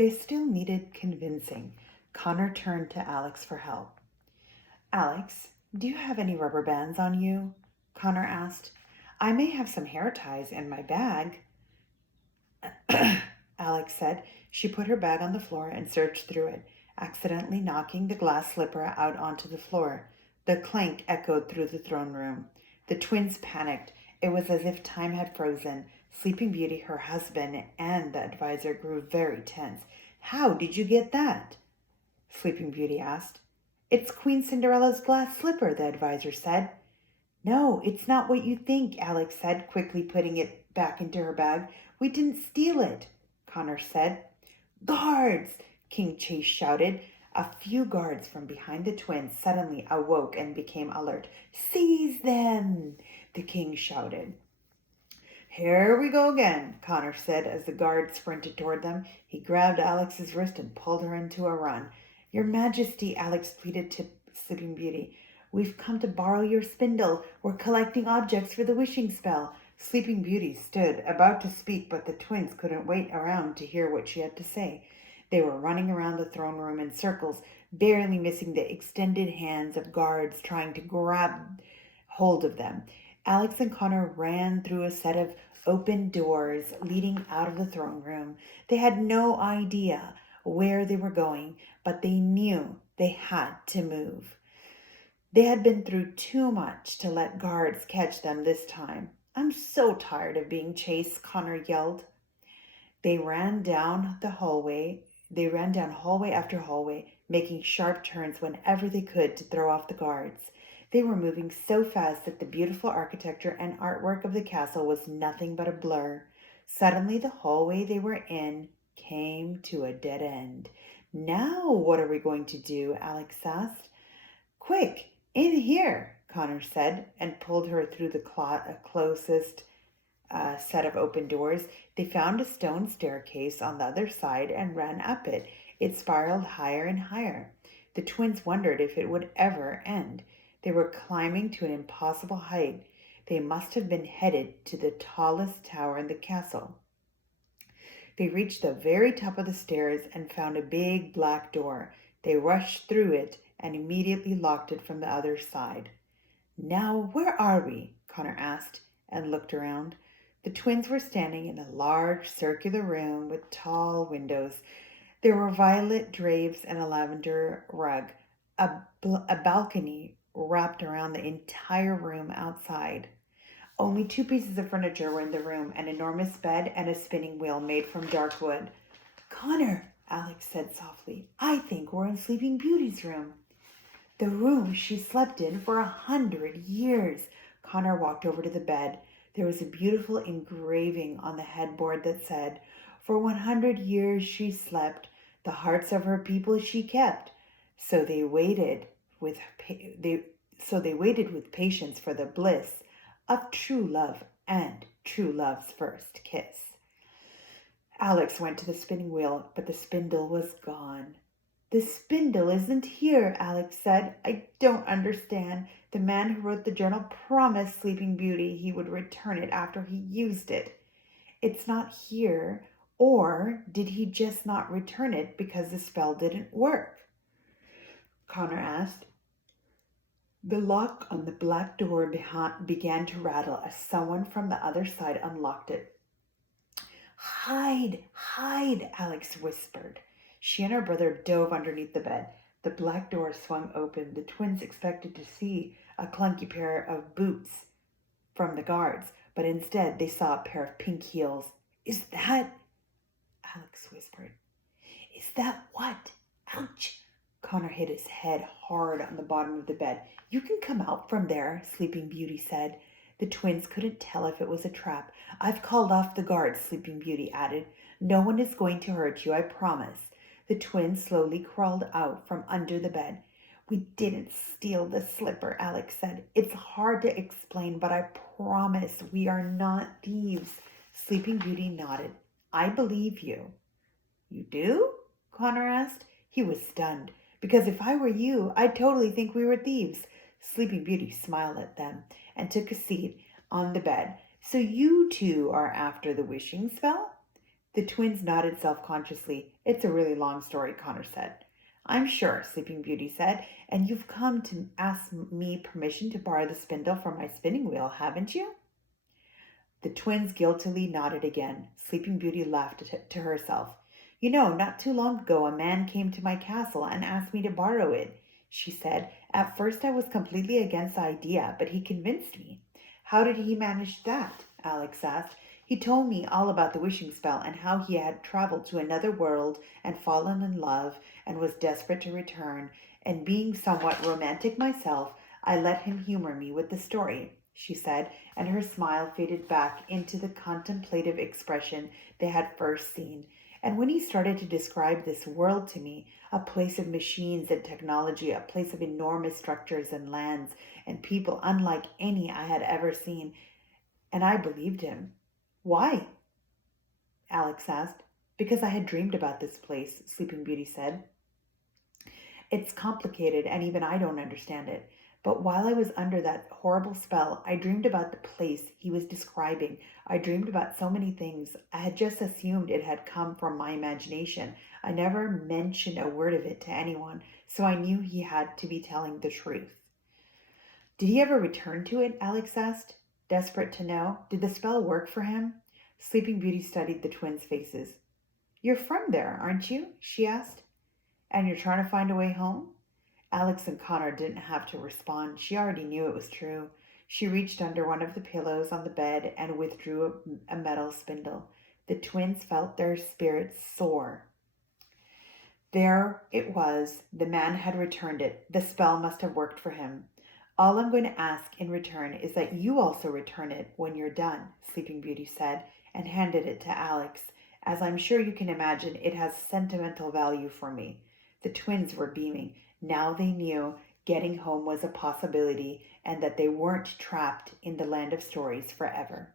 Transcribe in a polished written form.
They still needed convincing. Connor turned to Alex for help. Alex, do you have any rubber bands on you? Connor asked. I may have some hair ties in my bag. Alex said. She put her bag on the floor and searched through it, accidentally knocking the glass slipper out onto the floor. The clank echoed through the throne room. The twins panicked. It was as if time had frozen. Sleeping Beauty, her husband, and the advisor grew very tense. How did you get that? Sleeping Beauty asked. It's Queen Cinderella's glass slipper, the advisor said. No, it's not what you think, Alex said, quickly putting it back into her bag. We didn't steal it, Connor said. Guards! King Chase shouted. A few guards from behind the twins suddenly awoke and became alert. Seize them! The king shouted. Here we go again, Connor said as the guard sprinted toward them. He grabbed Alex's wrist and pulled her into a run. Your Majesty, Alex pleaded to Sleeping Beauty. We've come to borrow your spindle. We're collecting objects for the wishing spell. Sleeping Beauty stood, about to speak, but the twins couldn't wait around to hear what she had to say. They were running around the throne room in circles, barely missing the extended hands of guards trying to grab hold of them. Alex and Connor ran through a set of open doors leading out of the throne room. They had no idea where they were going, but they knew they had to move. They had been through too much to let guards catch them this time. I'm so tired of being chased, Connor yelled. They ran down hallway after hallway, making sharp turns whenever they could to throw off the guards. They were moving so fast that the beautiful architecture and artwork of the castle was nothing but a blur. Suddenly, the hallway they were in came to a dead end. Now, what are we going to do? Alex asked. Quick, in here, Connor said, and pulled her through the closest set of open doors. They found a stone staircase on the other side and ran up it. It spiraled higher and higher. The twins wondered if it would ever end. They were climbing to an impossible height. They must have been headed to the tallest tower in the castle. They reached the very top of the stairs and found a big black door. They rushed through it and immediately locked it from the other side. Now, where are we? Connor asked and looked around. The twins were standing in a large circular room with tall windows. There were violet drapes and a lavender rug. A balcony wrapped around the entire room outside. Only two pieces of furniture were in the room, an enormous bed and a spinning wheel made from dark wood. Connor, Alex said softly, I think we're in Sleeping Beauty's room. The room she slept in for 100 years. Connor walked over to the bed. There was a beautiful engraving on the headboard that said, For 100 years she slept, the hearts of her people she kept. So they waited with patience for the bliss of true love and true love's first kiss. Alex went to the spinning wheel, but the spindle was gone. The spindle isn't here, Alex said. I don't understand. The man who wrote the journal promised Sleeping Beauty he would return it after he used it. It's not here, or did he just not return it because the spell didn't work? Connor asked. The lock on the black door began to rattle as someone from the other side unlocked it. Hide, hide, Alex whispered. She and her brother dove underneath the bed. The black door swung open. The twins expected to see a clunky pair of boots from the guards, but instead they saw a pair of pink heels. Is that? Alex whispered. Is that what? Ouch! Connor hit his head hard on the bottom of the bed. You can come out from there, Sleeping Beauty said. The twins couldn't tell if it was a trap. I've called off the guards, Sleeping Beauty added. No one is going to hurt you, I promise. The twins slowly crawled out from under the bed. We didn't steal the slipper, Alex said. It's hard to explain, but I promise we are not thieves. Sleeping Beauty nodded. I believe you. You do? Connor asked. He was stunned. Because if I were you, I'd totally think we were thieves. Sleeping Beauty smiled at them and took a seat on the bed. So you two are after the wishing spell? The twins nodded self-consciously. It's a really long story, Connor said. I'm sure, Sleeping Beauty said, and you've come to ask me permission to borrow the spindle from my spinning wheel, haven't you? The twins guiltily nodded again. Sleeping Beauty laughed to herself. You know, not too long ago a man came to my castle and asked me to borrow it, she said. At first I was completely against the idea, but he convinced me. How did he manage that? Alex asked. He told me all about the wishing spell and how he had traveled to another world and fallen in love and was desperate to return. And being somewhat romantic myself, I let him humor me with the story, she said, and her smile faded back into the contemplative expression they had first seen. And when he started to describe this world to me, a place of machines and technology, a place of enormous structures and lands and people unlike any I had ever seen, and I believed him. Why? Alex asked. Because I had dreamed about this place, Sleeping Beauty said. It's complicated, and even I don't understand it. But while I was under that horrible spell, I dreamed about the place he was describing. I dreamed about so many things. I had just assumed it had come from my imagination. I never mentioned a word of it to anyone, so I knew he had to be telling the truth. Did he ever return to it? Alex asked, desperate to know. Did the spell work for him? Sleeping Beauty studied the twins' faces. You're from there, aren't you? She asked. And you're trying to find a way home? Alex and Connor didn't have to respond. She already knew it was true. She reached under one of the pillows on the bed and withdrew a metal spindle. The twins felt their spirits soar. There it was. The man had returned it. The spell must have worked for him. All I'm going to ask in return is that you also return it when you're done, Sleeping Beauty said, and handed it to Alex. As I'm sure you can imagine, it has sentimental value for me. The twins were beaming. Now they knew getting home was a possibility and that they weren't trapped in the land of stories forever.